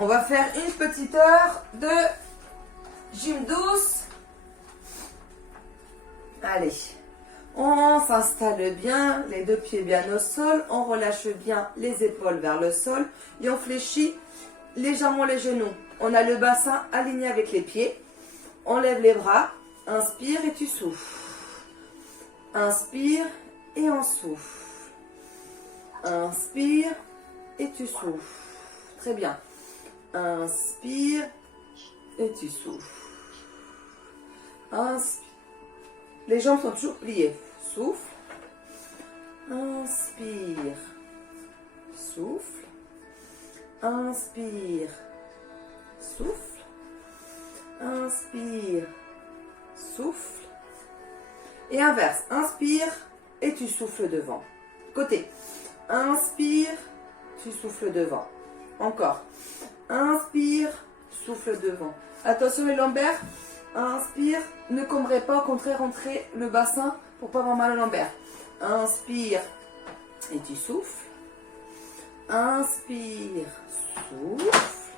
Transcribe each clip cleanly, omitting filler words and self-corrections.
On va faire une petite heure de gym douce. Allez, on s'installe bien, les deux pieds bien au sol. On relâche bien les épaules vers le sol. Et on fléchit légèrement les genoux. On a le bassin aligné avec les pieds. On lève les bras. Inspire et tu souffles. Inspire et on souffle. Inspire et tu souffles. Très bien. Inspire et tu souffles. Inspire. Les jambes sont toujours pliées. Souffle. Inspire. Souffle. Inspire. Souffle. Inspire. Souffle. Et inverse. Inspire et tu souffles devant. Côté. Inspire, tu souffles devant. Encore. Inspire, souffle devant. Attention les lombaires. Inspire, ne cambrez pas, au contraire, rentrez le bassin pour pas avoir mal aux lombaires. Inspire et tu souffles. Inspire, souffle.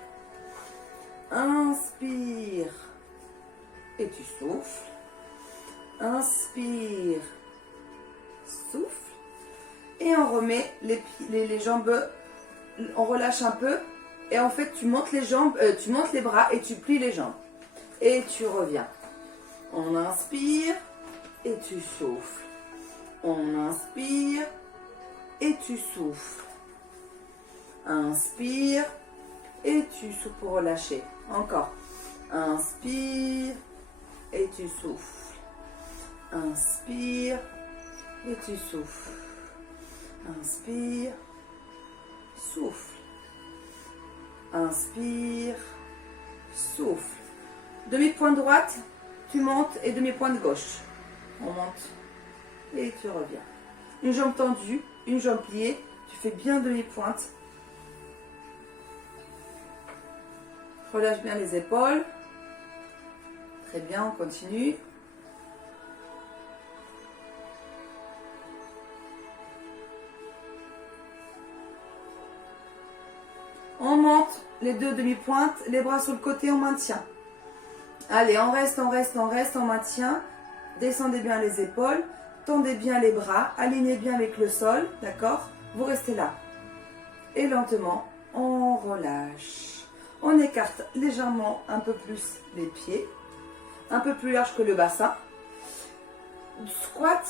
Inspire et tu souffles. Inspire, souffle. Et on remet les jambes, on relâche un peu. Et en fait, tu montes les jambes, tu montes les bras et tu plies les jambes. Et tu reviens. On inspire et tu souffles. On inspire et tu souffles. Inspire et tu souffles pour relâcher. Encore. Inspire et tu souffles. Inspire et tu souffles. Inspire, souffle. Inspire, souffle. Demi-pointe droite, tu montes et demi-pointe gauche. On monte et tu reviens. Une jambe tendue, une jambe pliée. Tu fais bien demi-pointe. Relâche bien les épaules. Très bien, on continue. On monte les deux demi-pointes, les bras sur le côté, on maintient. Allez, on reste, on maintient. Descendez bien les épaules, tendez bien les bras, alignez bien avec le sol, d'accord? Vous restez là. Et lentement, on relâche. On écarte légèrement un peu plus les pieds, un peu plus large que le bassin. Squat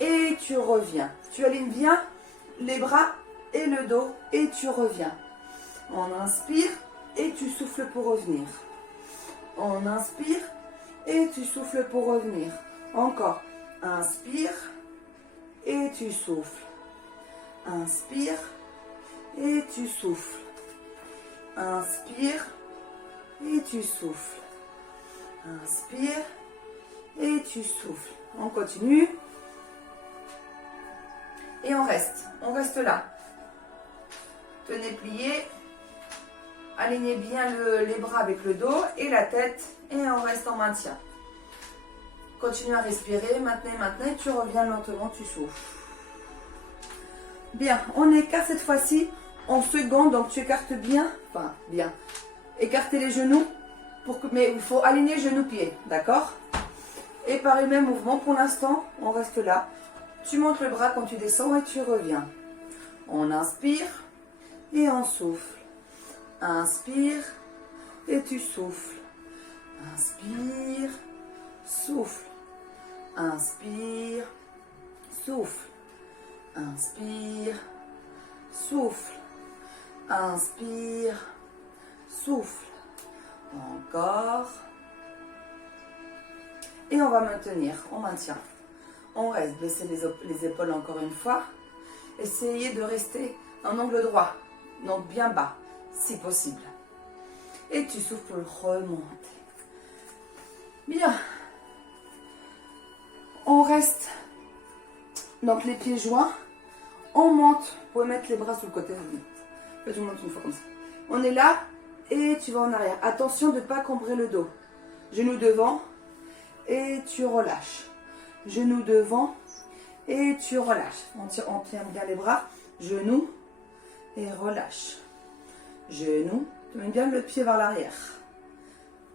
et tu reviens. Tu alignes bien les bras et le dos et tu reviens. On inspire et tu souffles pour revenir. On inspire et tu souffles pour revenir. Encore. Inspire et tu souffles. Inspire et tu souffles. Inspire et tu souffles. Inspire et tu souffles. On continue. Et on reste. On reste là. Tenez plié. Alignez bien les bras avec le dos et la tête et on reste en maintien. Continue à respirer, maintenez, tu reviens lentement, tu souffles. Bien, on écarte cette fois-ci en seconde, donc tu écartes bien, enfin bien, écartez les genoux, mais il faut aligner genoux-pieds, d'accord? Et par le même mouvement, pour l'instant, on reste là. Tu montes le bras quand tu descends et tu reviens. On inspire et on souffle. Inspire et tu souffles. Inspire, souffle. Inspire, souffle. Inspire, souffle. Inspire, souffle. Encore. Et on va maintenir, on maintient. On reste, baisser les épaules encore une fois. Essayez de rester en angle droit, donc bien bas. Si possible. Et tu souffles pour remonter. Bien. On reste. Donc les pieds joints. On monte. Vous pouvez mettre les bras sur le côté. Je monte une fois comme ça. On est là. Et tu vas en arrière. Attention de ne pas cambrer le dos. Genoux devant. Et tu relâches. Genoux devant. Et tu relâches. On tient bien les bras. Genoux. Et relâche. Genoux Tu mets bien le pied vers l'arrière.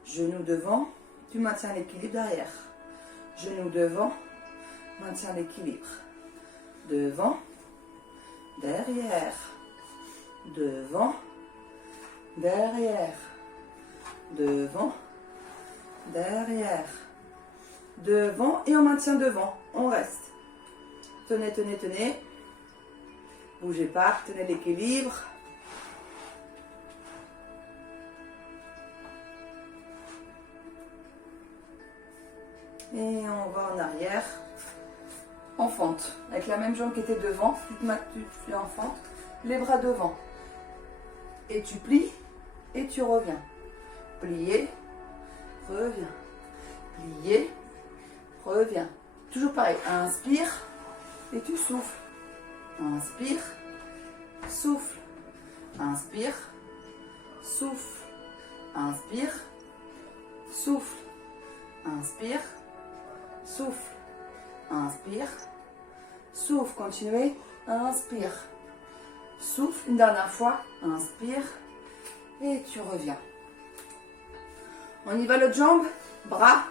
Genou devant, tu maintiens l'équilibre derrière. Genou devant, maintiens l'équilibre. Devant, derrière. Devant, derrière. Devant, derrière. Devant et on maintient devant. On reste. Tenez, tenez, tenez. Bougez pas, tenez l'équilibre. Et on va en arrière. En fente. Avec la même jambe qui était devant. Tu fais en fente. Les bras devant. Et tu plies. Et tu reviens. Plier. Reviens. Plier. Reviens. Toujours pareil. Inspire. Et tu souffles. Inspire. Souffle. Inspire. Souffle. Inspire. Souffle. Inspire. Souffle. Inspire. Souffle. Continuez. Inspire. Souffle. Une dernière fois. Inspire. Et tu reviens. On y va l'autre jambe. Bras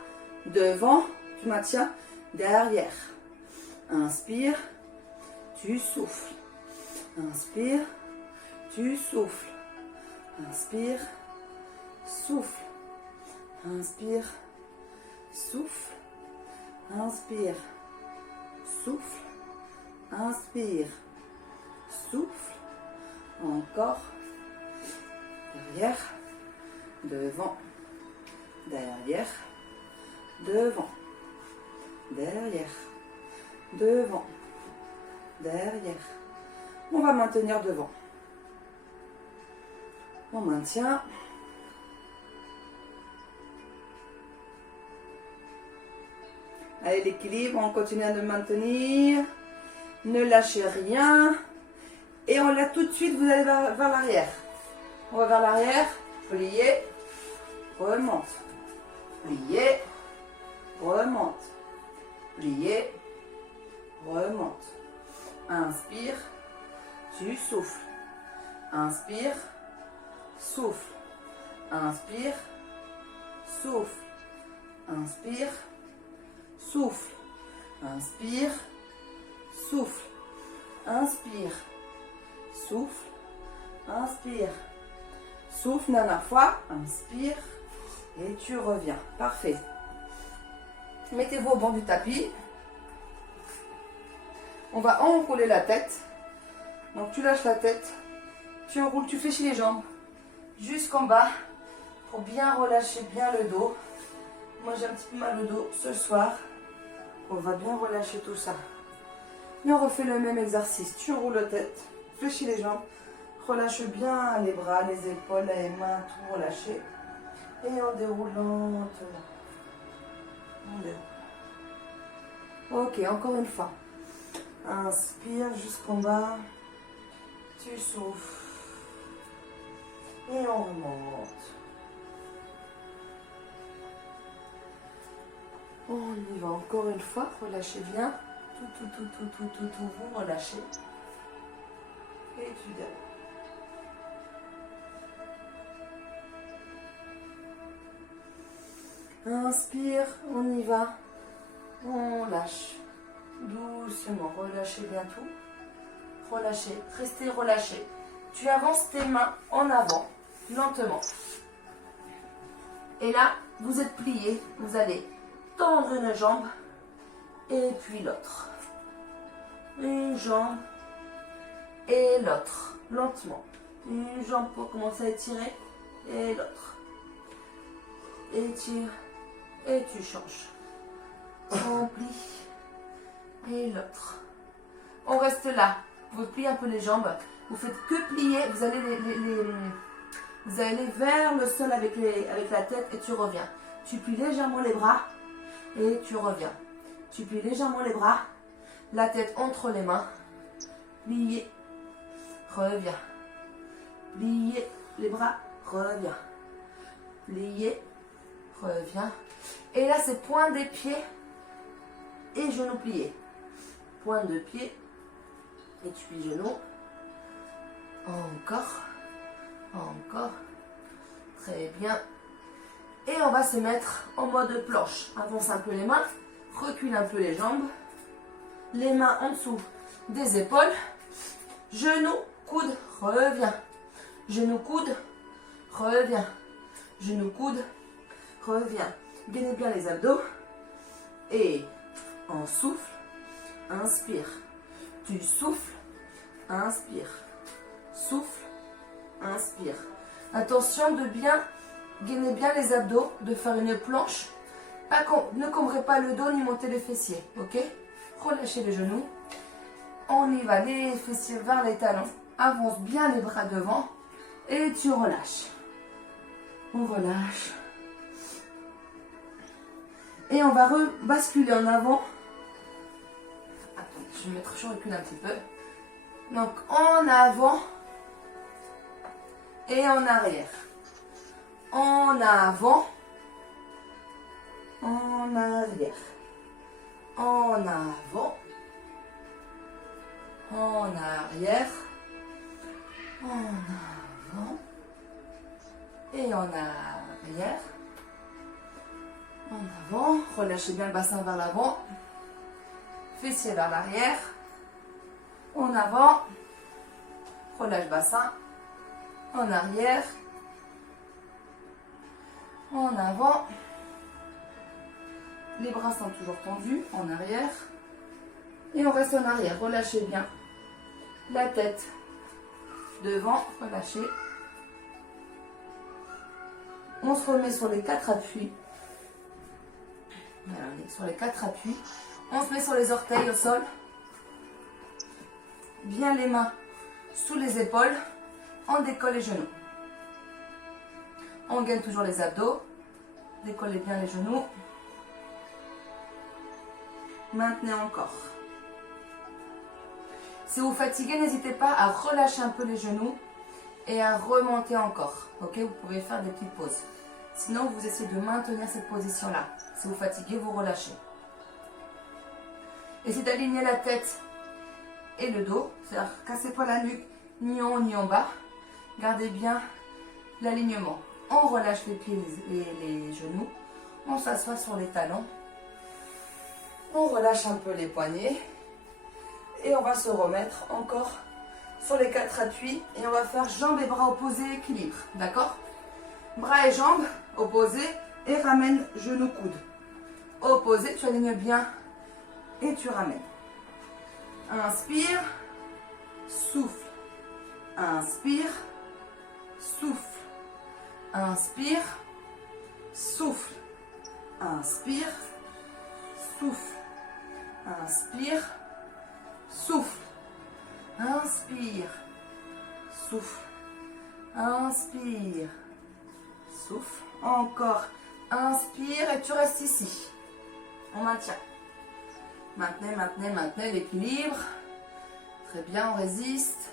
devant. Tu maintiens derrière. Inspire. Tu souffles. Inspire. Tu souffles. Inspire. Souffle. Inspire. Souffle. Inspire. Souffle. Inspire. Souffle. Encore. Derrière. Devant. Derrière. Devant. Derrière. Devant. Derrière. On va maintenir devant. On maintient. Allez, l'équilibre, on continue à le maintenir. Ne lâchez rien. Et on l'a tout de suite, vous allez vers l'arrière. On va vers l'arrière. Pliez. Remonte. Pliez. Remonte. Pliez. Remonte. Inspire. Tu souffles. Inspire. Souffle. Inspire. Souffle. Inspire. Souffle. Inspire. Souffle. Inspire. Souffle. Inspire. Souffle, dernière fois. Inspire. Et tu reviens. Parfait. Mettez-vous au bord du tapis. On va enrouler la tête. Donc tu lâches la tête. Tu enroules, tu fléchis les jambes jusqu'en bas pour bien relâcher bien le dos. Moi j'ai un petit peu mal au dos ce soir. On va bien relâcher tout ça. Et on refait le même exercice. Tu enroules la tête, fléchis les jambes, relâche bien les bras, les épaules, les mains, tout relâcher. Et on déroule lentement. On déroule. Ok, encore une fois. Inspire jusqu'en bas. Tu souffles. Et on remonte. On y va encore une fois. Relâchez bien. Tout, vous relâchez. Et tu déroules. Inspire, on y va. On lâche. Doucement, relâchez bien tout. Relâchez, restez relâché. Tu avances tes mains en avant, lentement. Et là, vous êtes plié. Vous allez tendre une jambe et puis l'autre. Une jambe et l'autre, lentement. Une jambe pour commencer à étirer et l'autre. Étire et tu changes. On plie et l'autre. On reste là. Vous pliez un peu les jambes. Vous faites que plier. Vous allez vous allez vers le sol avec la tête et tu reviens. Tu plies légèrement les bras et tu reviens. Tu plies légèrement les bras. La tête entre les mains. Plier. Reviens. Plier les bras. Reviens. Plier. Reviens. Et là, c'est point des pieds et genoux pliés. Pointe de pied et tu plies genoux. Encore. Encore. Très bien. Et on va se mettre en mode planche. Avance un peu les mains, recule un peu les jambes. Les mains en dessous des épaules. Genoux, coude, reviens. Genou, coude, reviens. Genou, coude, reviens. Gainez bien les abdos. Et on souffle, inspire. Tu souffles, inspire. Souffle, inspire. Attention de bien gainer bien les abdos, de faire une planche. Ne cambrez pas le dos ni montez les fessiers, ok? Relâchez les genoux. On y va, les fessiers vers les talons. Avance bien les bras devant et tu relâches. On relâche. Et on va basculer en avant. Attends, je recule un petit peu. Donc en avant et en arrière. En avant, en arrière. En avant, en arrière, en avant et en arrière. En avant, relâchez bien le bassin vers l'avant, fessiers vers l'arrière, en avant, relâche bassin, en arrière, en avant, les bras sont toujours tendus, en arrière, et on reste en arrière, relâchez bien la tête devant, relâchez, on se remet sur les 4 appuis. Voilà, on est sur les 4 appuis. On se met sur les orteils au sol. Bien les mains sous les épaules. On décolle les genoux. On gaine toujours les abdos. Décollez bien les genoux. Maintenez encore. Si vous fatiguez, n'hésitez pas à relâcher un peu les genoux et à remonter encore. Ok, vous pouvez faire des petites pauses. Sinon, vous essayez de maintenir cette position-là. Si vous fatiguez, vous relâchez. Essayez d'aligner la tête et le dos. C'est-à-dire, cassez pas la nuque, ni en haut, ni en bas. Gardez bien l'alignement. On relâche les pieds et les genoux. On s'assoit sur les talons. On relâche un peu les poignets. Et on va se remettre encore sur les 4 appuis. Et on va faire jambes et bras opposés, équilibre. D'accord ? Bras et jambes opposés et ramène genou coude. Opposé, tu alignes bien et tu ramènes. Inspire, souffle. Inspire, souffle. Inspire, souffle. Inspire, souffle. Inspire, souffle. Inspire, souffle. Inspire, souffle. Encore. Inspire et tu restes ici. On maintient. Maintenez l'équilibre. Très bien, on résiste.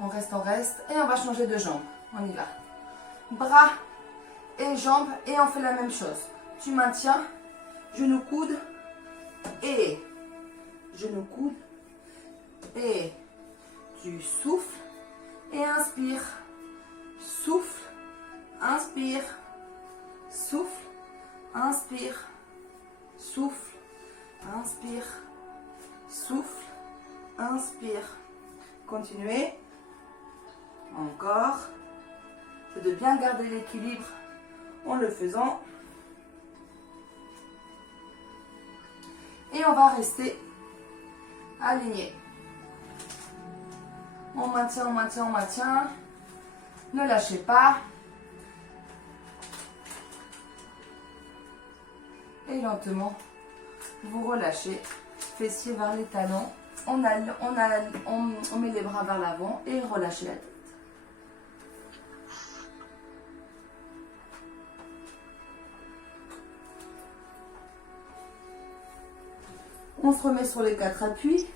On reste. Et on va changer de jambe. On y va. Bras et jambes. Et on fait la même chose. Tu maintiens. Genou coude. Et. Genou coude. Et. Tu souffles. Et inspire. Souffle. Inspire. Souffle. Inspire. Souffle. Inspire. Souffle. Inspire. Continuez. Encore. C'est de bien garder l'équilibre en le faisant. Et on va rester aligné. On maintient. Ne lâchez pas. Et lentement, vous relâchez. Fessiers vers les talons. On met les bras vers l'avant et relâchez la tête. On se remet sur les 4 appuis.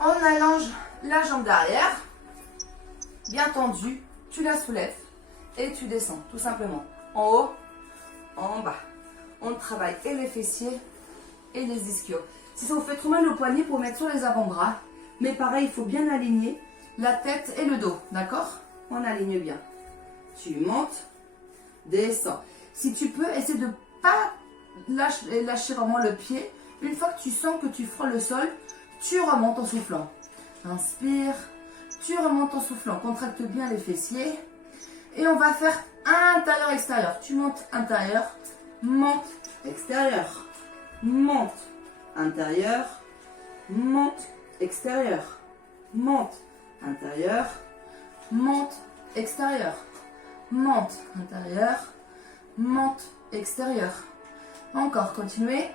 On allonge la jambe d'arrière. Bien tendue. Tu la soulèves et tu descends tout simplement. En haut, en bas. On travaille et les fessiers et les ischios. Si ça vous fait trop mal au poignet, pour mettre sur les avant-bras. Mais pareil, il faut bien aligner la tête et le dos. D'accord? On aligne bien. tu montes, descends. Si tu peux, essaie de ne pas lâcher vraiment le pied. Une fois que tu sens que tu frôles le sol, tu remontes en soufflant. Inspire, tu remontes en soufflant. Contracte bien les fessiers. Et on va faire intérieur-extérieur. Tu montes intérieur, monte extérieur. Monte intérieur, monte extérieur. Monte intérieur, monte extérieur. Monte intérieur, monte extérieur. Encore, continuez.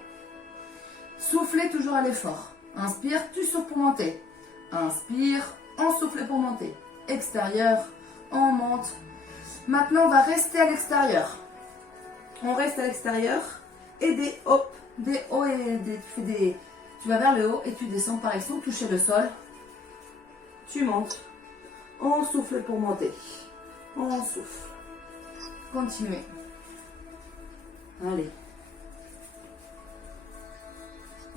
Soufflez toujours à l'effort. Inspire, tu souffles pour monter. Inspire, on souffle pour monter. Extérieur, on monte. Maintenant, on va rester à l'extérieur. On reste à l'extérieur et des hauts et tu vas vers le haut et tu descends pareil sans toucher le sol. Tu montes. On souffle pour monter. On souffle. Continuez. Allez.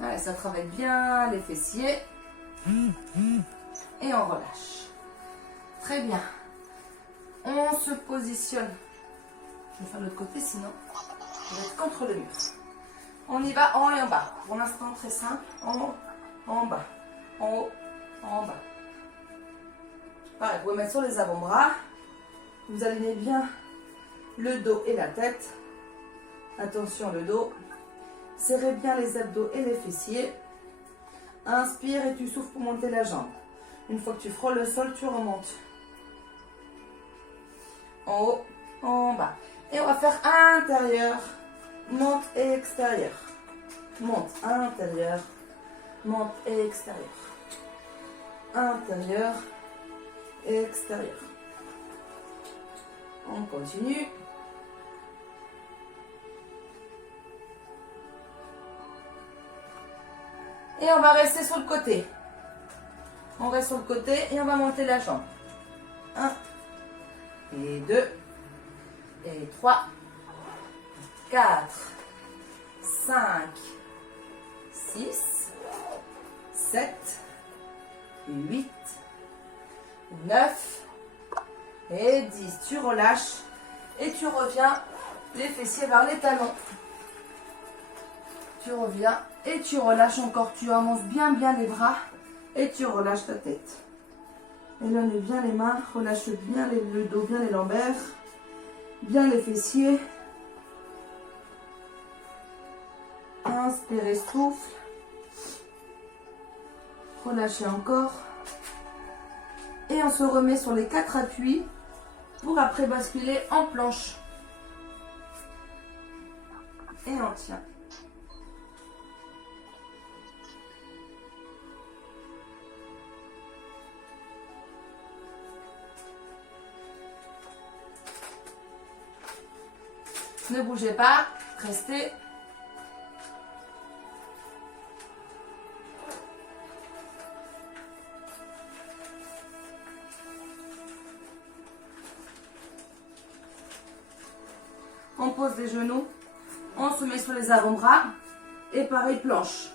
Allez, ça travaille bien les fessiers. Et on relâche. Très bien. On se positionne. Je vais faire l'autre côté, sinon je vais être contre le mur. On y va en haut et en bas. Pour l'instant, très simple. En haut, en bas. En haut, en bas. Pareil, vous pouvez mettre sur les avant-bras. Vous alignez bien le dos et la tête. Attention, le dos. Serrez bien les abdos et les fessiers. Inspire et tu souffles pour monter la jambe. Une fois que tu frôles le sol, tu remontes. En haut, en bas. Et on va faire intérieur, monte et extérieur. Monte, intérieur, monte et extérieur. Intérieur et extérieur. On continue. Et on va rester sur le côté. On reste sur le côté et on va monter la jambe. 1 et 2 et 3, 4, 5, 6, 7, 8, 9 et 10. Tu relâches et tu reviens les fessiers vers les talons. Tu reviens et tu relâches encore. Tu avances bien les bras et tu relâches ta tête. Éloigne bien les mains, relâche bien le dos, bien les lombaires, bien les fessiers. Inspirez, souffle. Relâchez encore. Et on se remet sur les 4 appuis pour après basculer en planche. Et on tient. Ne bougez pas, restez. On pose les genoux, on se met sur les avant-bras et pareil planche.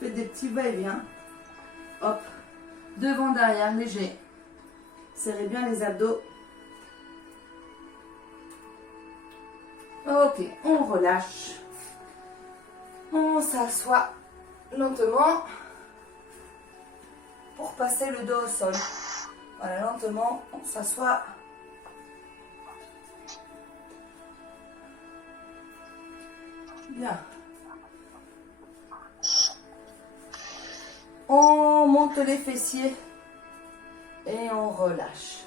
Faites des petits va-et-vient. Hop. Devant, derrière, léger. Serrez bien les abdos. Ok, on relâche. On s'assoit lentement pour passer le dos au sol. Voilà, lentement, on s'assoit. Bien. On monte les fessiers et on relâche.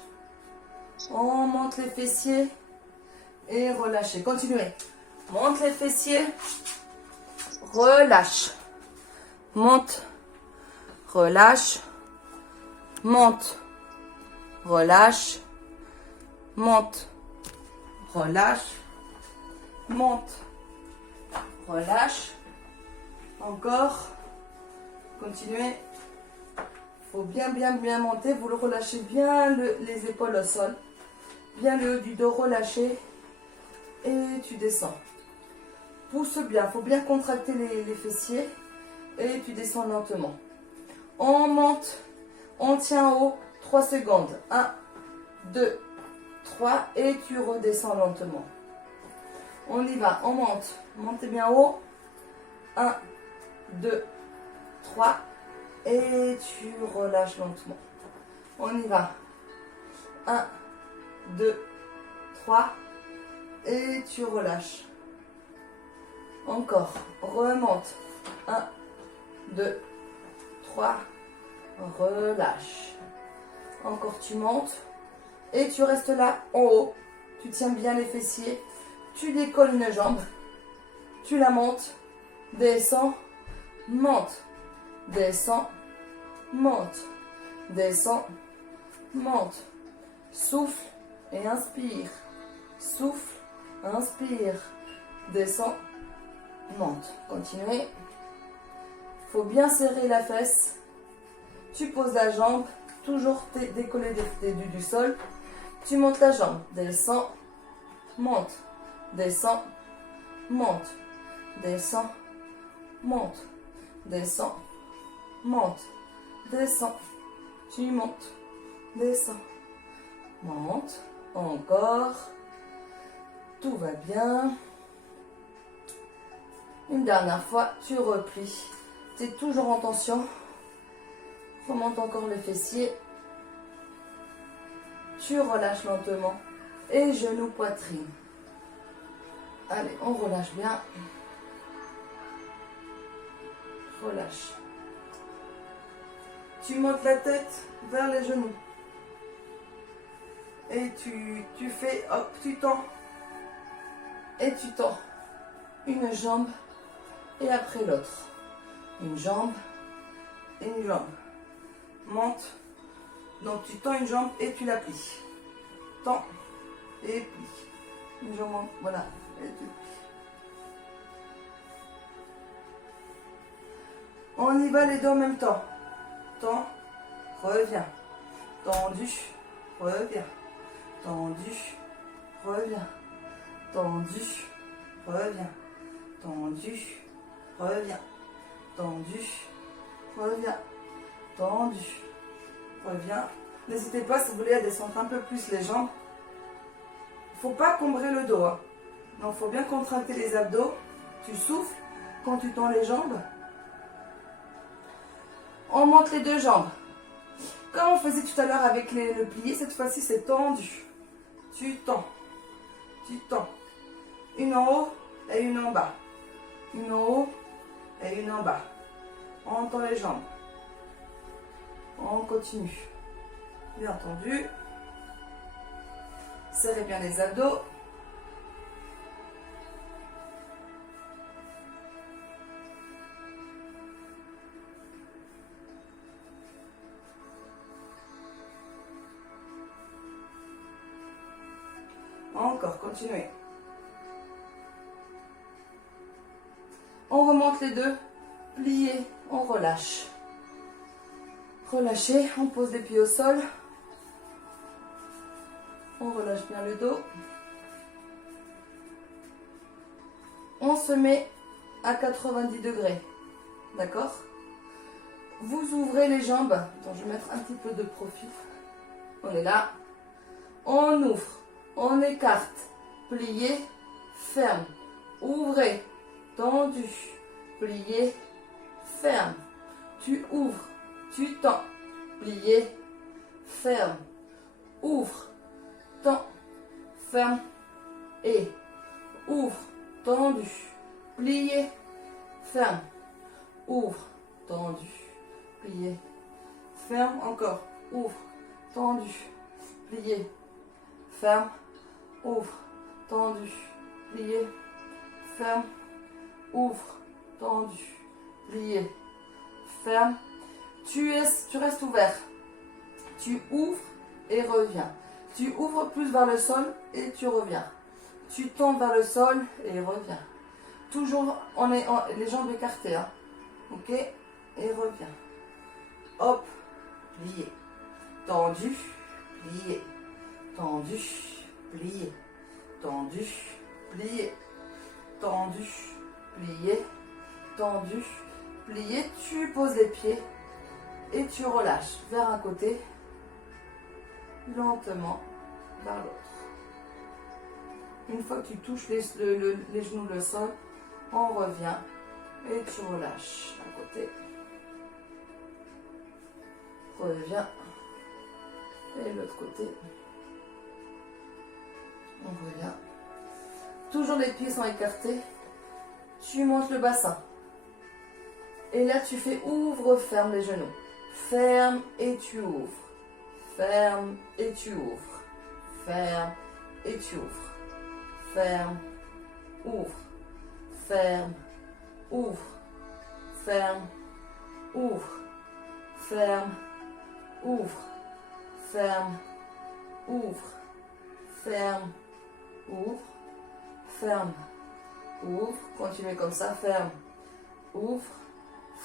On monte les fessiers et relâchez. Continuez. Monte les fessiers. Relâche. Monte. Relâche. Monte. Relâche. Monte. Relâche. Monte. Relâche. Encore. Continuez. Il faut bien monter. Vous le relâchez bien les épaules au sol. Bien le haut du dos relâché. Et tu descends. Pousse bien, il faut bien contracter les fessiers. Et tu descends lentement. On monte, on tient en haut 3 secondes. 1, 2, 3 et tu redescends lentement. On y va, on monte. Montez bien haut. 1, 2, 3 et tu relâches lentement. On y va. 1, 2, 3 et tu relâches. Encore, remonte. 1, 2, 3, relâche. Encore, tu montes et tu restes là en haut. Tu tiens bien les fessiers. Tu décolles une jambe. Tu la montes. Descends, monte. Descends, monte. Descends, monte. Souffle et inspire. Souffle, inspire. Descends, monte. Continuez. Il faut bien serrer la fesse. Tu poses la jambe, toujours décollé du sol. Tu montes la jambe. Descends, monte. Descends, monte. Descends, monte. Descends, monte. Descends. Tu montes. Descends. Monte. Encore. Tout va bien. Une dernière fois, tu replies. Tu es toujours en tension. Remonte encore le fessier. Tu relâches lentement. Et genoux, poitrine. Allez, on relâche bien. Relâche. Tu montes la tête vers les genoux. Et tu fais, hop, tu tends. Et tu tends. Une jambe et après l'autre. Une jambe et une jambe. Monte. Donc tu tends une jambe et tu la plies. Tends et plie. Une jambe, voilà. Et tu plies. On y va les deux en même temps. Tends, reviens. Tendu, reviens. Tendu, reviens. Tendu, reviens. Tendu, reviens. Tendu, reviens. Tendu, reviens. N'hésitez pas si vous voulez à descendre un peu plus les jambes. Il ne faut pas combrer le dos. Hein. Donc il faut bien contracter les abdos. Tu souffles quand tu tends les jambes. On monte les deux jambes. Comme on faisait tout à l'heure avec le plié, cette fois-ci c'est tendu. Tu tends. Tu tends. Une en haut et une en bas. Une en haut et une en bas. On tend les jambes. On continue. Bien tendu. Serrez bien les abdos. Encore, continuez. On remonte les deux. Plié, on relâche. Relâchez, on pose les pieds au sol. On relâche bien le dos. On se met à 90 degrés. D'accord? Vous ouvrez les jambes. Attends, je vais mettre un petit peu de profil. On est là. On ouvre. On écarte. Plié. Ferme. Ouvrez. Tendu. Plié. Ferme. Tu ouvres. Tu tends. Plié. Ferme. Ouvre. Tends. Ferme. Et ouvre. Tendu. Plié. Ferme. Ouvre. Tendu. Plié. Ferme. Encore. Ouvre. Tendu. Plié. Ferme. Ouvre. Tendu. Plié. Ferme. Ouvre. Tendu. Plié. Ferme. Tu restes ouvert. Tu ouvres et reviens. Tu ouvres plus vers le sol et tu reviens. Tu tombes vers le sol et reviens. Toujours les jambes écartées. Hein. Ok? Et reviens. Hop. Plié. Tendu. Plié. Tendu. Plié. Tendu. Plié. Tendu. plié, tendu, plié. Tu poses les pieds et tu relâches vers un côté, lentement vers l'autre. Une fois que tu touches les genoux le sol, on revient et tu relâches d'un côté. Reviens. Et l'autre côté. On revient. Toujours les pieds sont écartés. Tu montes le bassin. Et là, tu fais ouvre, ferme les genoux. Ferme et tu ouvres. Ferme et tu ouvres. Ferme et tu ouvres. Ferme, ouvre. Ferme, ouvre. Ferme, ouvre. Ferme, ouvre. Ferme, ouvre. Ferme, ouvre. Ferme, ouvre. Continuez comme ça. Ferme, ouvre.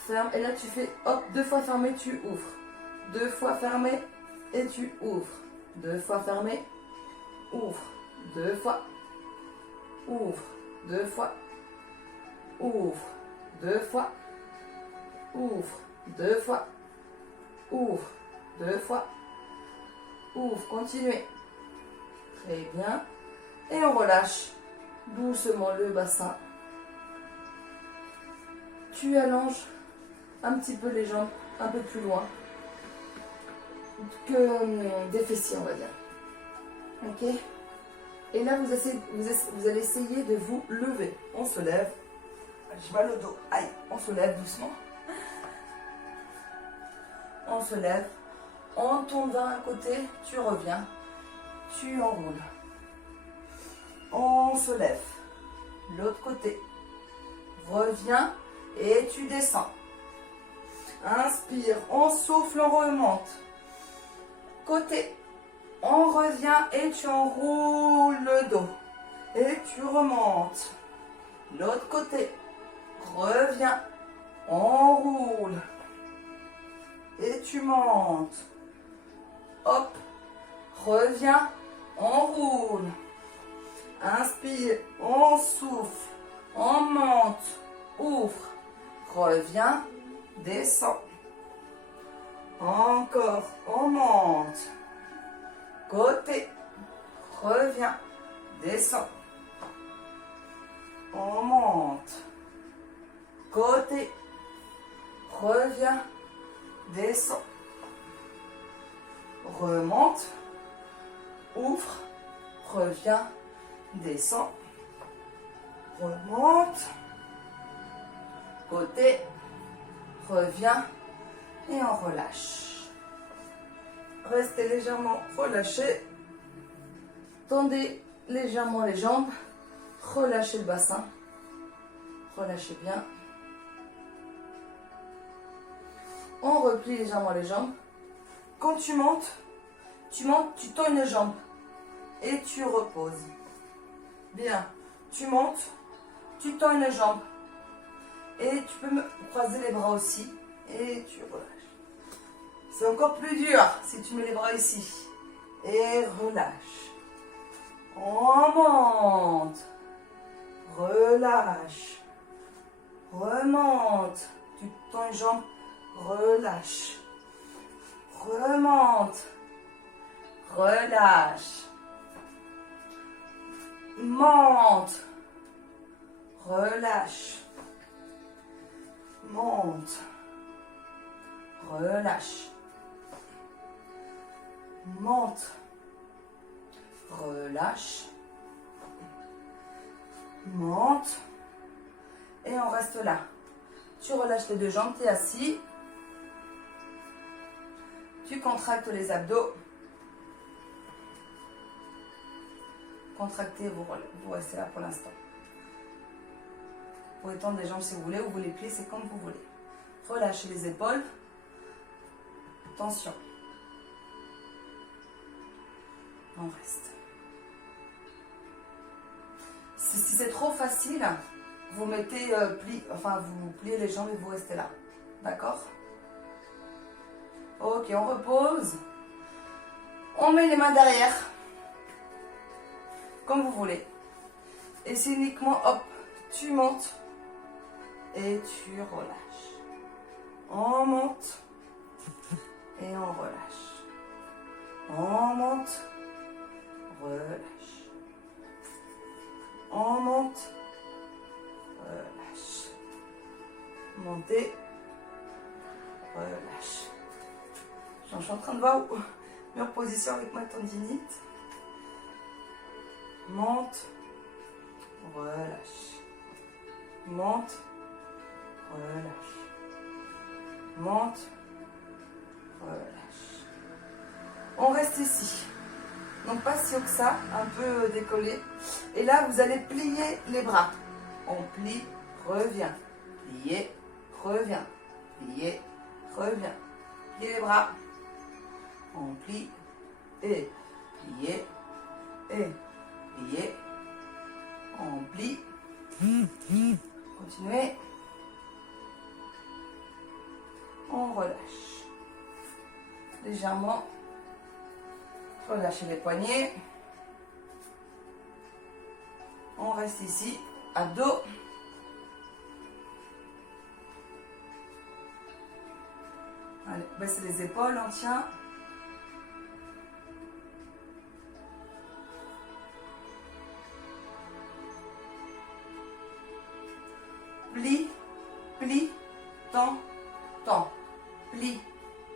Ferme. Et là, tu fais hop, 2 fois fermé, tu ouvres. 2 fois fermé et tu ouvres. 2 fois fermé, ouvre. 2 fois, ouvre. 2 fois, ouvre. 2 fois, ouvre. 2 fois, ouvre. 2 fois, ouvre. Continuez. Très bien. Et on relâche doucement le bassin. Tu allonges un petit peu les jambes, un peu plus loin que des fessiers, on va dire. Ok. Et là, vous allez essayer de vous lever. On se lève. J'ai mal au dos. Aïe, on se lève doucement. On se lève. On tourne d'un côté, tu reviens. Tu enroules. On se lève. L'autre côté. Reviens et tu descends. Inspire, on souffle, on remonte. Côté. On revient et tu enroules le dos. Et tu remontes. L'autre côté. Reviens. On roule. Et tu montes. Hop. Reviens. On roule. Inspire. On souffle. On monte. Ouvre. Reviens. Descends. Encore. On monte. Côté. Reviens. Descends. On monte. Côté. Reviens. Descends. Remonte. Ouvre. Reviens. Descends. Remonte. Côté. Reviens. Et on relâche. Restez légèrement relâchés. Tendez légèrement les jambes. Relâchez le bassin. Relâchez bien. On replie légèrement les jambes. Quand tu montes, tu tends une jambe. Et tu reposes. Bien. Tu montes, tu tends une jambe. Et tu peux croiser les bras aussi. Et tu relâches. C'est encore plus dur si tu mets les bras ici. Et relâche. On monte. Relâche. Remonte. Tu tends une jambe. Relâche. Remonte. Relâche. Monte. Relâche. Monte. Relâche. Monte. Relâche. Monte. Et on reste là. Tu relâches les 2 jambes, tu es assis. Tu contractes les abdos. Contractez, vous restez là pour l'instant. Vous pouvez tendre les jambes si vous voulez, ou vous les pliez, c'est comme vous voulez. Relâchez les épaules. Tension. On reste. Si c'est trop facile, vous mettez vous pliez les jambes et vous restez là. D'accord? Ok, on repose. On met les mains derrière. Comme vous voulez. Et c'est uniquement, hop, tu montes. et tu relâches. On monte et on relâche. On monte, relâche. On monte, relâche. Montez, relâche. Je suis en train de voir mes position avec ma tendinite. Monte, relâche. Monte, relâche. Monte, relâche. On reste ici. Donc pas si haut que ça, un peu décollé. Et là, vous allez plier les bras. On plie, revient. Plier, revient. Plier, revient. Plier les bras. On plie et plier et plier. On plie. Continuez. On relâche. Légèrement. Relâchez les poignets. On reste ici. Abdos. Allez, baissez les épaules, on tient. Plie, plie, tend, tend. Plie,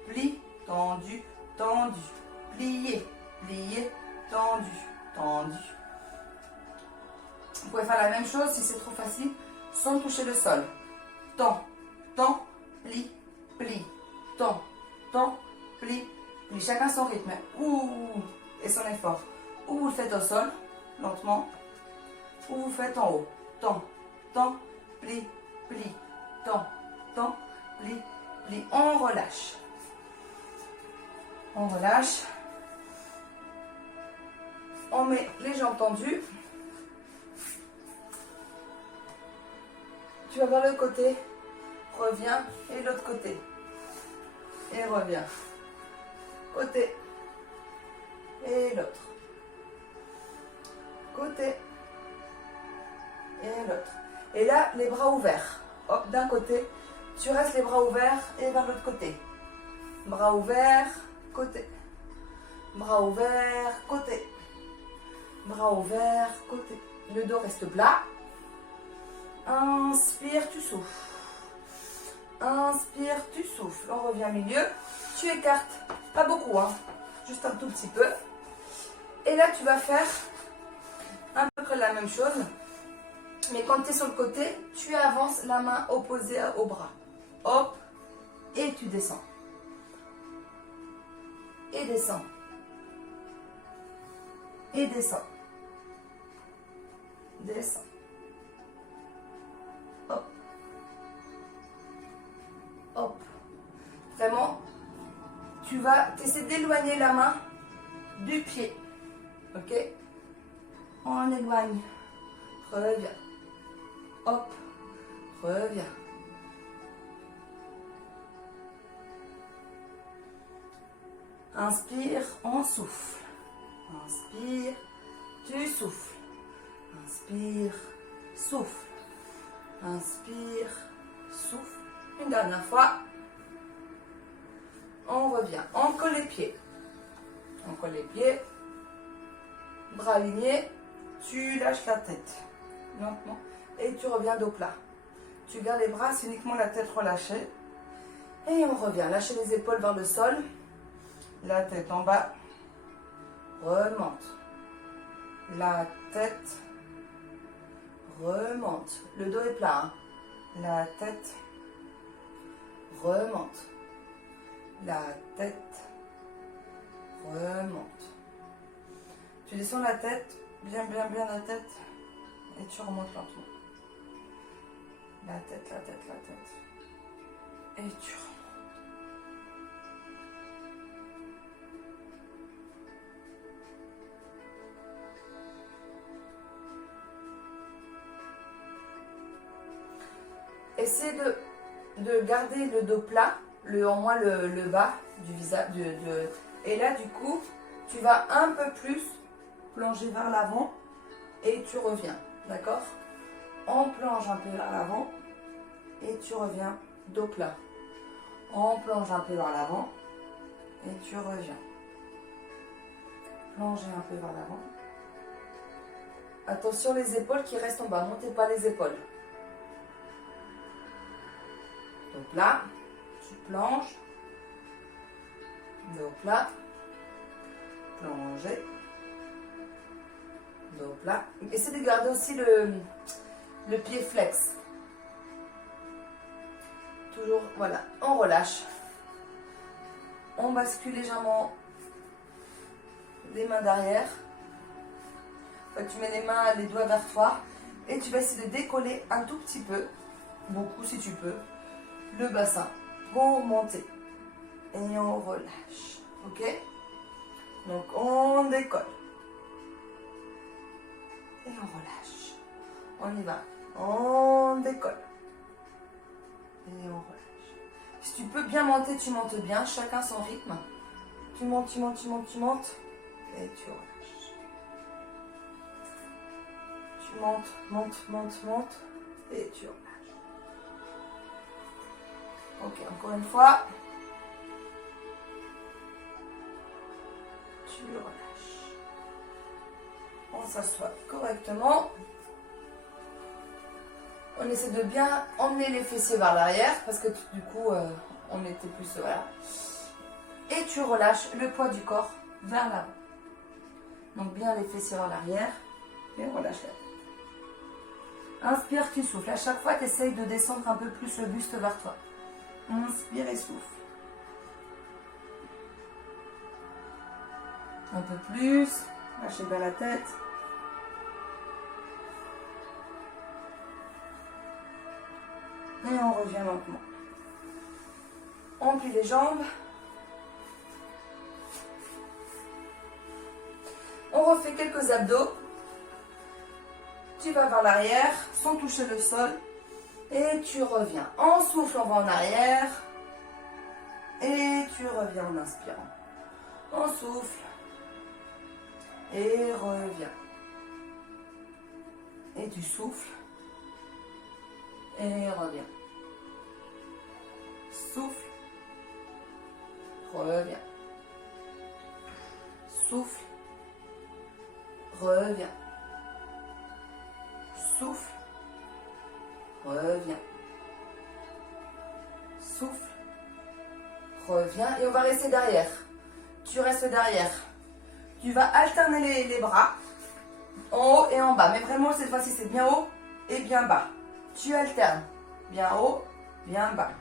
plie, tendu, tendu. Plier, plier, tendu, tendu. Vous pouvez faire la même chose si c'est trop facile, sans toucher le sol. Tend, tend, plie, plie. Tend, tend, plie, plie. Chacun son rythme. Et son effort. Ou vous le faites au sol, lentement, ou vous le faites en haut. Tend, tend, plie, plie. Tend, tend, plie, plie. On relâche. On relâche. On met les jambes tendues. Tu vas vers le côté. Reviens. Et l'autre côté. Et reviens. Côté. Et l'autre. Côté. Et l'autre. Et là, les bras ouverts. Hop, d'un côté. Tu restes les bras ouverts et vers l'autre côté. Bras ouverts, côté. Bras ouverts, côté. Bras ouverts, côté. Le dos reste plat. Inspire, tu souffles. Inspire, tu souffles. On revient au milieu. Tu écartes. Pas beaucoup, hein. Juste un tout petit peu. Et là, tu vas faire à peu près la même chose. Mais quand tu es sur le côté, tu avances la main opposée au bras. Hop. Et tu descends. Et descends. Et descends. Descends. Hop. Hop. Vraiment, tu vas essayer d'éloigner la main du pied. Ok? On éloigne. Reviens. Hop. Reviens. Inspire, on souffle. Inspire, tu souffles. Inspire, souffle. Inspire, souffle. Une dernière fois. On revient. On colle les pieds. On colle les pieds. Bras alignés. Tu lâches la tête. Lentement. Et tu reviens dos plat. Tu gardes les bras, c'est uniquement la tête relâchée. Et on revient. Lâchez les épaules vers le sol. La tête en bas. Remonte. La tête remonte. Le dos est plat. Hein. La tête remonte. La tête remonte. Tu descends la tête, bien la tête, et tu remontes lentement. La tête, la tête, la tête. Et tu remontes. Essaie de garder le dos plat, en moins le bas du visage. Et là, du coup, tu vas un peu plus plonger vers l'avant et tu reviens. D'accord? On plonge un peu vers l'avant et tu reviens dos plat. On plonge un peu vers l'avant et tu reviens. Plongez un peu vers l'avant. Attention les épaules qui restent en bas, montez pas les épaules. Donc là, tu plonges. Dos plat. Plongez. Dos plat. Essaie de garder aussi le pied flex. Toujours, voilà, on relâche. On bascule légèrement les mains derrière. Tu mets les mains, les doigts vers toi. Et tu vas essayer de décoller un tout petit peu, beaucoup si tu peux, le bassin pour monter. Et on relâche. Ok? Donc on décolle. Et on relâche. On y va. On décolle. Et on relâche. Si tu peux bien monter, tu montes bien. Chacun son rythme. Tu montes, tu montes, tu montes, tu montes. Et tu relâches. Tu montes, montes, montes, montes. Et tu relâches. Ok, encore une fois. Tu relâches. On s'assoit correctement. On essaie de bien emmener les fessiers vers l'arrière parce que du coup, on était plus... Voilà. Et tu relâches le poids du corps vers l'avant. Donc bien les fessiers vers l'arrière et relâche la tête. Inspire, tu souffles. À chaque fois, tu essayes de descendre un peu plus le buste vers toi. Inspire et souffle. Un peu plus. Lâchez bien la tête. Et on revient lentement. On plie les jambes. On refait quelques abdos. Tu vas vers l'arrière sans toucher le sol. Et tu reviens. En souffle, on va en arrière. Et tu reviens en inspirant. On souffle. Et reviens. Et tu souffles. Et reviens. Souffle. Reviens. Souffle. Reviens. Souffle. Reviens. Souffle. Reviens. Et on va rester derrière. Tu restes derrière. Tu vas alterner les bras. En haut et en bas. Mais vraiment, cette fois-ci, c'est bien haut et bien bas. Tu alternes. Bien haut, bien bas.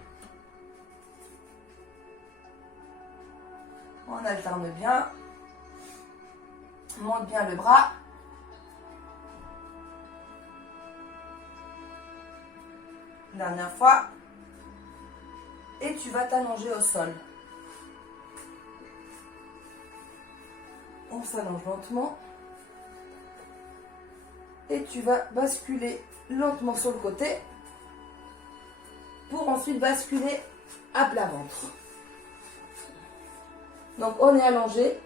On alterne bien. Monte bien le bras. Dernière fois. Et tu vas t'allonger au sol. On s'allonge lentement. Et tu vas basculer lentement sur le côté. Pour ensuite basculer à plat ventre. Donc on est allongé.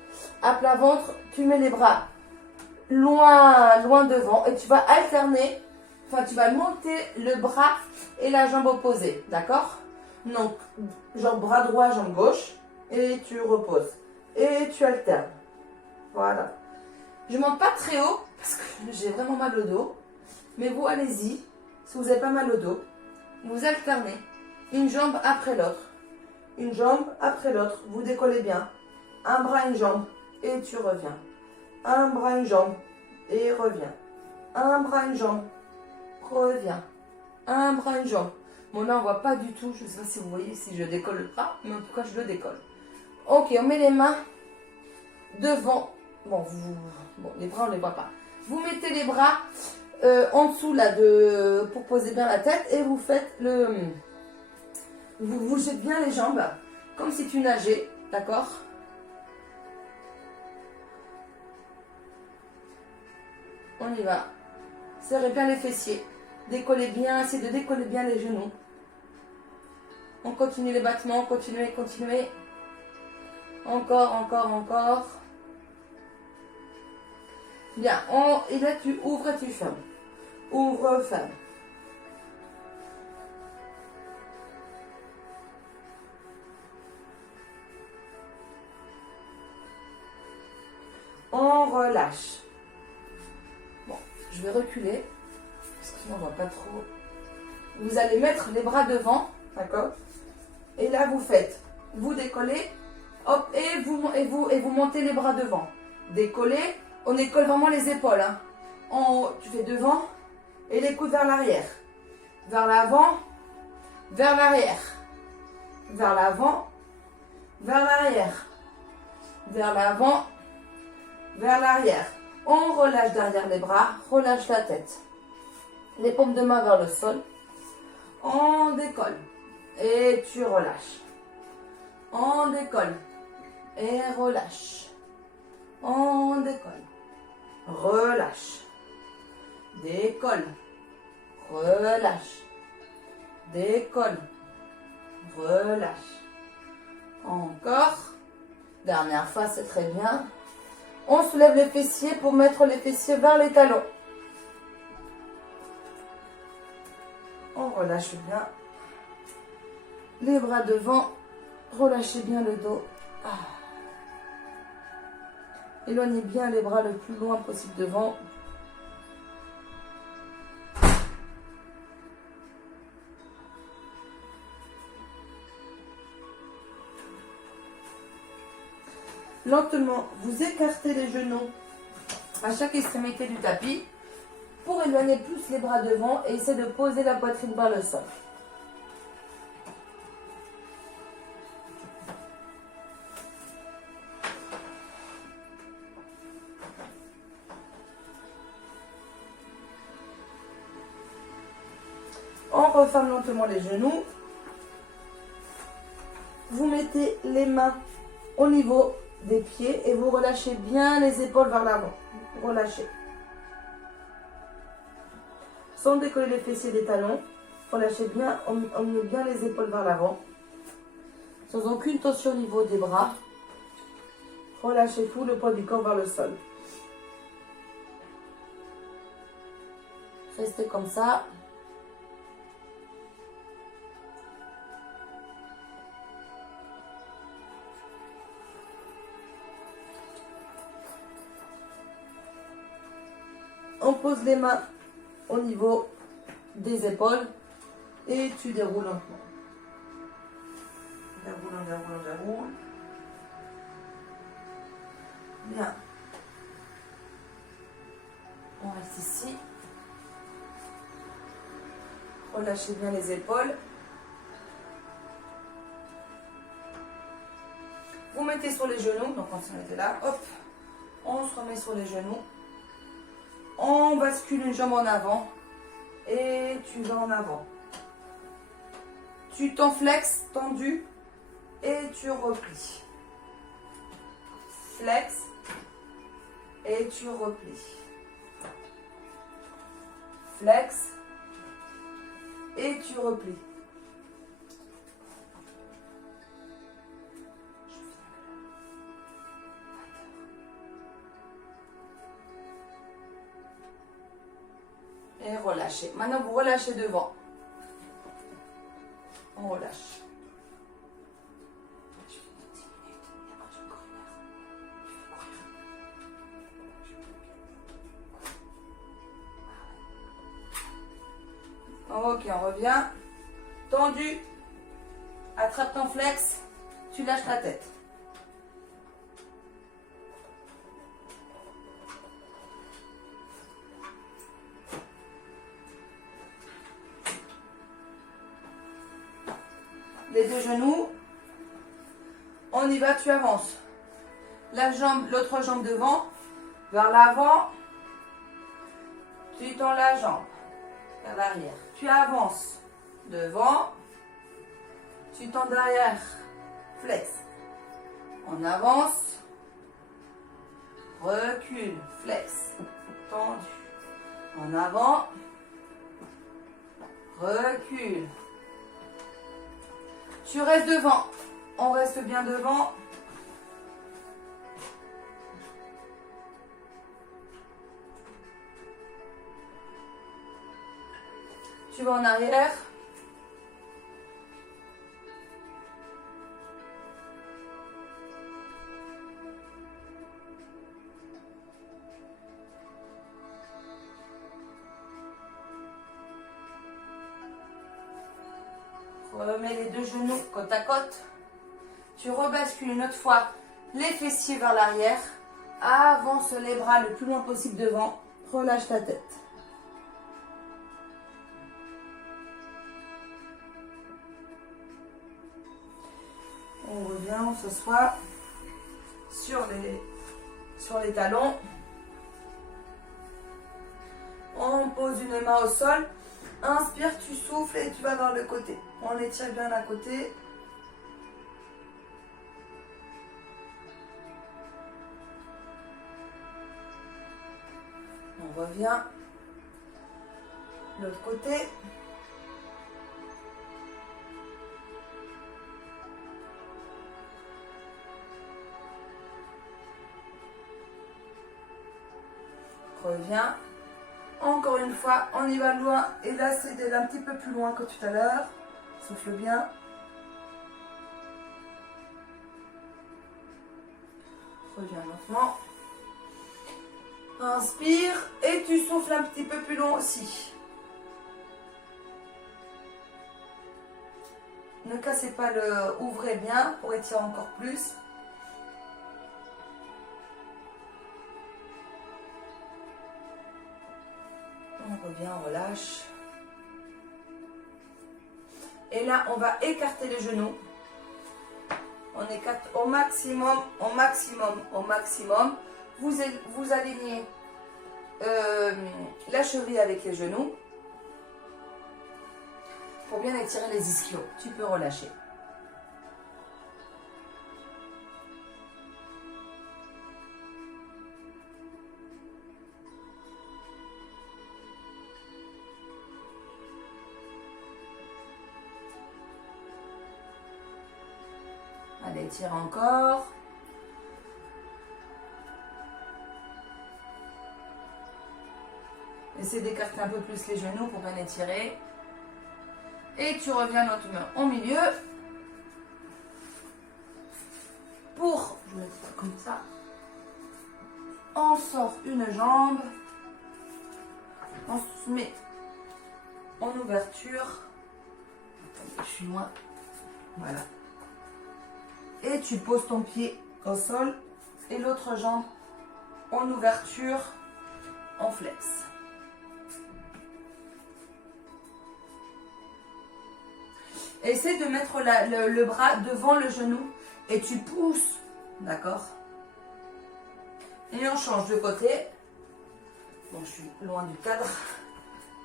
À plat ventre, tu mets les bras loin devant. Et tu vas alterner. Enfin, tu vas monter le bras et la jambe opposée. D'accord? Donc, bras droit, jambe gauche. Et tu reposes. Et tu alternes. Voilà. Je ne monte pas très haut parce que j'ai vraiment mal au dos. Mais vous, allez-y. Si vous n'avez pas mal au dos, vous alternez. Une jambe après l'autre. Une jambe après l'autre. Vous décollez bien. Un bras, une jambe. Et tu reviens. Un bras, une jambe. Et reviens. Un bras, une jambe. Reviens. Un bras, une jambe. Bon, là, on ne voit pas du tout. Je ne sais pas si vous voyez si je décolle le bras. Mais en tout cas, je le décolle. Ok, on met les mains devant. Bon, les bras, on ne les voit pas. Vous mettez les bras en dessous là pour poser bien la tête. Et vous faites vous bougez bien les jambes. Comme si tu nageais. D'accord? On y va. Serrez bien les fessiers. Décollez bien. Essayez de décoller bien les genoux. On continue les battements. Continuez, continuez. Encore, encore, encore. Bien. Et là, tu ouvres et tu fermes. Ouvre, ferme. relâche. Bon, je vais reculer, parce que sinon on ne voit pas trop. Vous allez mettre les bras devant, d'accord? Et là, vous décollez, hop, et vous montez les bras devant. Décollez, on décolle vraiment les épaules. Hein. Tu fais devant et les coudes vers l'arrière. Vers l'avant, vers l'arrière. Vers l'avant, vers l'arrière. Vers l'avant, vers l'arrière. On relâche derrière les bras, relâche la tête. Les paumes de main vers le sol. On décolle et tu relâches. On décolle et relâche. On décolle. Relâche. Décolle. Relâche. Décolle. Relâche. Encore. Dernière fois, c'est très bien. On soulève les fessiers pour mettre les fessiers vers les talons. On relâche bien les bras devant. Relâchez bien le dos. Éloignez bien les bras le plus loin possible devant. Lentement, vous écartez les genoux à chaque extrémité du tapis pour éloigner plus les bras devant et essayer de poser la poitrine vers le sol. On referme lentement les genoux. Vous mettez les mains au niveau des pieds et vous relâchez bien les épaules vers l'avant. Relâchez. Sans décoller les fessiers des talons, relâchez bien, on met bien les épaules vers l'avant. Sans aucune tension au niveau des bras. Relâchez tout le poids du corps vers le sol. Restez comme ça. On pose les mains au niveau des épaules et tu déroules lentement. Déroule. Bien. On reste ici. Relâchez bien les épaules. Vous mettez sur les genoux, donc on se met là, hop, on se remet sur les genoux. On bascule une jambe en avant et tu vas en avant. Tu t'enflexes, tendu et tu replies. Flex et tu replies. Flex et tu replies. Et relâchez. Maintenant, vous relâchez devant. On relâche. Ok, on revient. Tendu. Attrape ton flex. Tu lâches la tête. Les deux genoux. On y va, tu avances. La jambe, l'autre jambe devant. Vers l'avant. Tu tends la jambe. Vers l'arrière. Tu avances. Devant. Tu tends derrière. Flex. On avance. Recule. Flex. Tendu. En avant. Recule. Tu restes devant. On reste bien devant. Tu vas en arrière. remets les deux genoux côte à côte. Tu rebascules une autre fois les fessiers vers l'arrière. Avance les bras le plus loin possible devant. Relâche ta tête. On revient, on s'assoit sur les talons. On pose une main au sol. Inspire, tu souffles et tu vas vers le côté. On étire bien à côté. On revient. L'autre côté. Reviens. Encore une fois, on y va loin. Et là, c'est d'aller un petit peu plus loin que tout à l'heure. Souffle bien. Reviens lentement. Inspire. Et tu souffles un petit peu plus loin aussi. Ne cassez pas le... Ouvrez bien pour étirer encore plus. On revient, on relâche. Et là, on va écarter les genoux. On écarte au maximum, au maximum, au maximum. Vous alignez la cheville avec les genoux. Pour bien étirer les ischios. Tu peux relâcher. Allez, tire encore. Essaie d'écarter un peu plus les genoux pour bien étirer. Et tu reviens lentement au milieu. Pour, je vais mettre ça comme ça. On sort une jambe. On se met en ouverture. Attendez, je suis loin. Voilà. Et tu poses ton pied au sol et l'autre jambe en ouverture, en flex. Essaie de mettre le bras devant le genou et tu pousses, d'accord? Et on change de côté. Bon, je suis loin du cadre.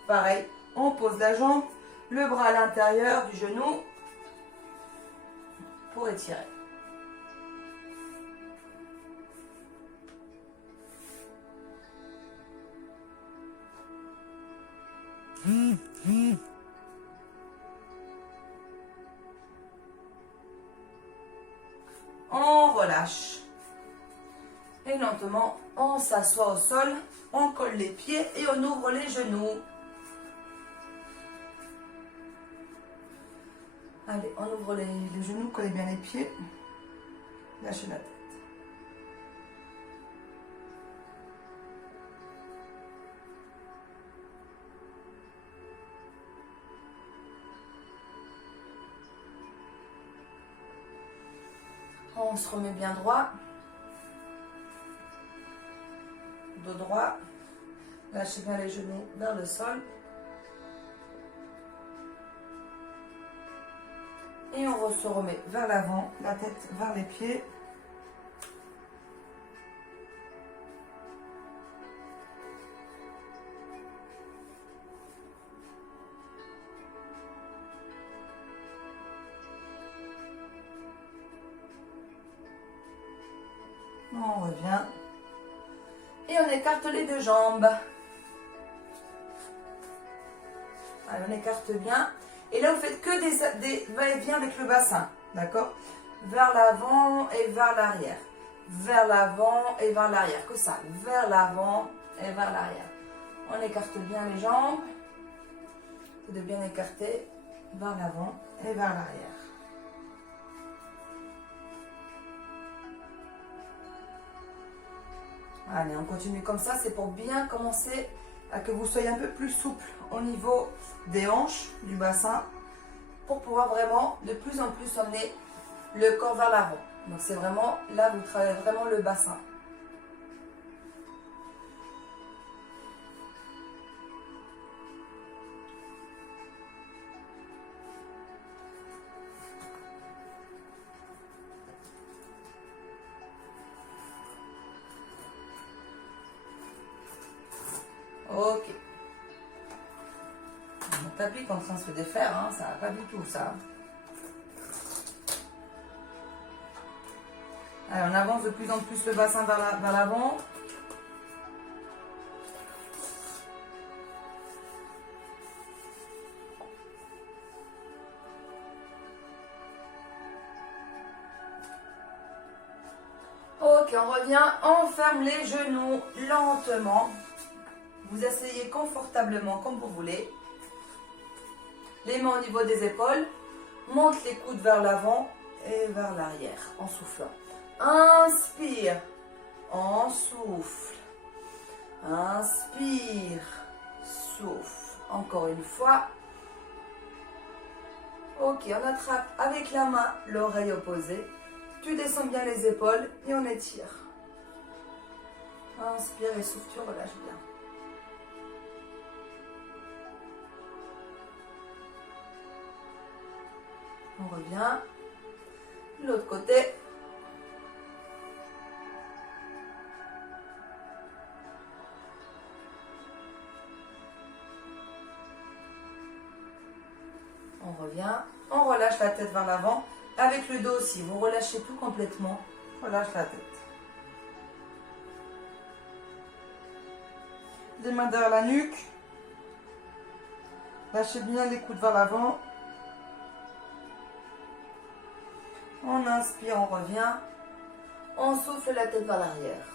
Pareil, on pose la jambe, le bras à l'intérieur du genou pour étirer. On relâche. Et lentement, on s'assoit au sol, on colle les pieds et on ouvre les genoux. Allez, on ouvre les genoux, collez bien les pieds. Lâchez la tête. On se remet bien droit. Dos droit. Lâchez bien les genoux vers le sol. Et on se remet vers l'avant, la tête vers les pieds. On revient. Et on écarte les deux jambes. Allez, on écarte bien. Et là, vous faites que des va-et-vient avec le bassin. D'accord? Vers l'avant et vers l'arrière. Vers l'avant et vers l'arrière. Que ça. Vers l'avant et vers l'arrière. On écarte bien les jambes. C'est de bien écarter vers l'avant et vers l'arrière. Allez, on continue comme ça. C'est pour bien commencer à que vous soyez un peu plus souple au niveau des hanches, du bassin. pour pouvoir vraiment de plus en plus emmener le corps vers l'avant. Donc c'est vraiment, là vous travaillez vraiment le bassin. Ok. Mon tapis est en train de se défaire, hein, ça va pas du tout ça. Allez, on avance de plus en plus le bassin vers l'avant. Ok, on revient, on ferme les genoux lentement. Vous asseyez confortablement comme vous voulez. Les mains au niveau des épaules. Monte les coudes vers l'avant et vers l'arrière en soufflant. Inspire, on souffle. Inspire, souffle. Encore une fois. Ok, on attrape avec la main l'oreille opposée. Tu descends bien les épaules et on étire. Inspire et souffle, tu relâches bien. On revient. L'autre côté. On revient. On relâche la tête vers l'avant. Avec le dos aussi, vous relâchez tout complètement. Relâche la tête. Les mains derrière la nuque. Lâchez bien les coudes vers l'avant. On inspire, on revient. On souffle la tête vers l'arrière.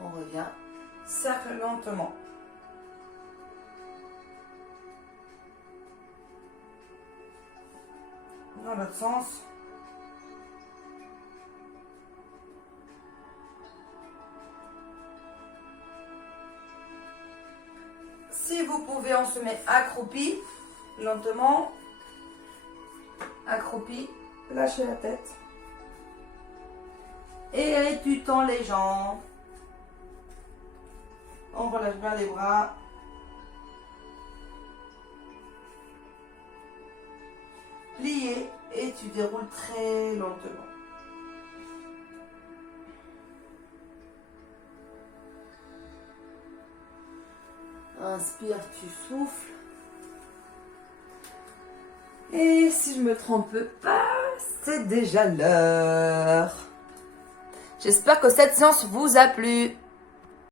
On revient. Cercle lentement. Dans l'autre sens. Si vous pouvez, on se met accroupi, lentement. Accroupi, lâchez la tête. Et tu tends les jambes. On relâche bien les bras. Plié et tu déroules très lentement. Inspire, tu souffles. Et si je me trompe pas, c'est déjà l'heure. J'espère que cette séance vous a plu.